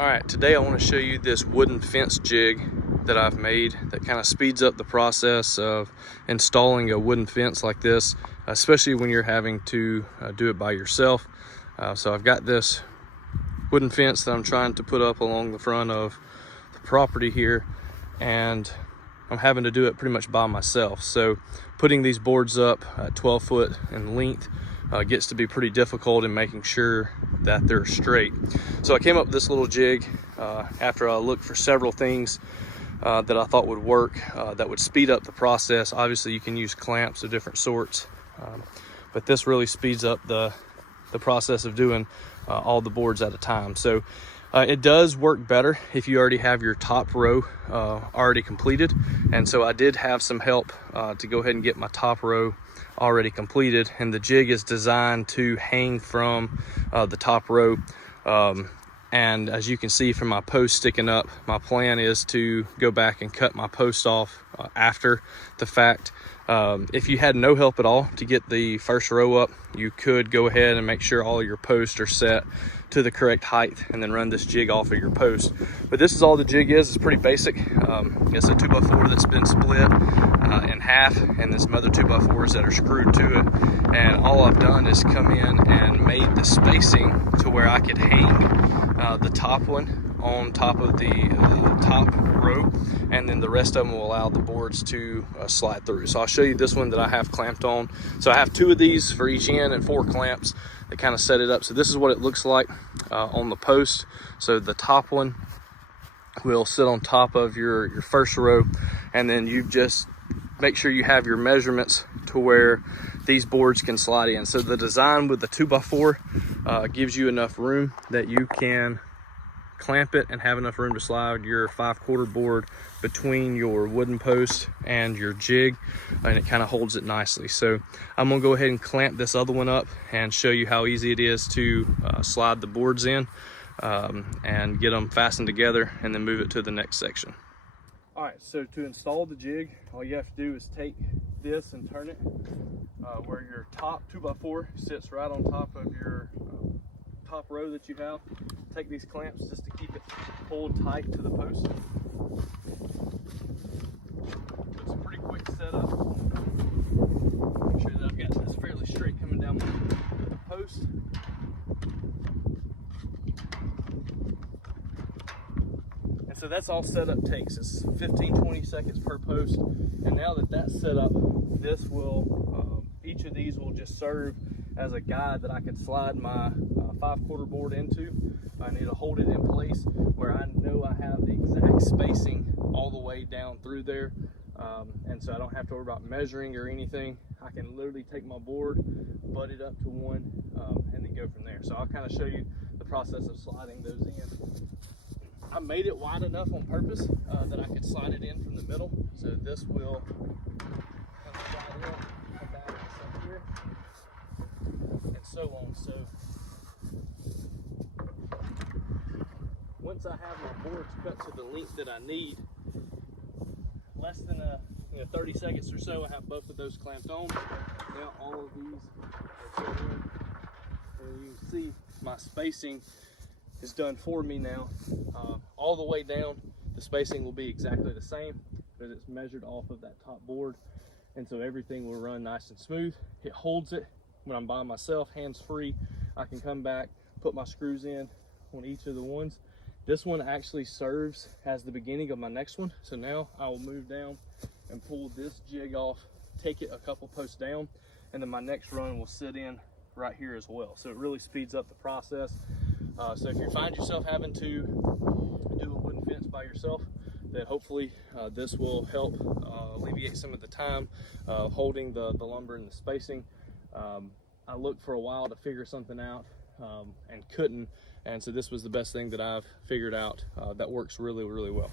All right, today I want to show you this wooden fence jig that I've made that kind of speeds up the process of installing a wooden fence like this, especially when you're having to do it by yourself. So I've got this wooden fence that I'm trying to put up along the front of the property here, and I'm having to do it pretty much by myself. So putting these boards up 12 foot in length gets to be pretty difficult in making sure that they're straight. So I came up with this little jig after I looked for several things that I thought would work, that would speed up the process. Obviously you can use clamps of different sorts, but this really speeds up the process of doing all the boards at a time. So it does work better if you already have your top row already completed. And so I did have some help to go ahead and get my top row already completed, and the jig is designed to hang from the top row. And as you can see from my post sticking up, my plan is to go back and cut my post off after the fact. If you had no help at all to get the first row up, you could go ahead and make sure all your posts are set to the correct height and then run this jig off of your post. But this is all the jig is. It's pretty basic. It's a 2x4 that's been split in half, and there's some other 2x4s that are screwed to it. And all I've done is come in and made the spacing to where I could hang the top one on top of the top row, and then the rest of them will allow the boards to slide through. So I'll show you this one that I have clamped on. So I have 2 of these for each end and 4 clamps that kind of set it up. So this is what it looks like on the post. So the top one will sit on top of your first row, and then you just make sure you have your measurements to where these boards can slide in. So the design with the 2x4 gives you enough room that you can clamp it and have enough room to slide your 5/4 board between your wooden post and your jig, and it kind of holds it nicely. So I'm gonna go ahead and clamp this other one up and show you how easy it is to slide the boards in and get them fastened together, and then move it to the next section. All right, so to install the jig, all you have to do is take this and turn it where your top 2x4 sits right on top of your top row that you have. Take these clamps just to keep it pulled tight to the post. It's a pretty quick setup. Make sure that I've got this fairly straight coming down the post. And so that's all setup takes. It's 15-20 seconds per post. And now that that's set up, this will each of these will just serve as a guide that I can slide my 5/4 board into. I need to hold it in place where I know I have the exact spacing all the way down through there, and so I don't have to worry about measuring or anything. I can literally take my board, butt it up to one, and then go from there. So I'll kind of show you the process of sliding those in. I made it wide enough on purpose that I could slide it in from the middle. So this will kind of slide in, come back up here, and so on. So once I have my boards cut to the length that I need, less than 30 seconds or so, I have both of those clamped on. Now all of these are set in, and you can see my spacing is done for me now. All the way down, the spacing will be exactly the same because it's measured off of that top board, and so everything will run nice and smooth. It holds it when I'm by myself, hands free. I can come back, put my screws in on each of the ones. This one actually serves as the beginning of my next one. So now I will move down and pull this jig off, take it a couple posts down, and then my next run will sit in right here as well. So it really speeds up the process. So if you find yourself having to do a wooden fence by yourself, then hopefully this will help alleviate some of the time holding the lumber and the spacing. I looked for a while to figure something out and couldn't, and so this was the best thing that I've figured out that works really, really well.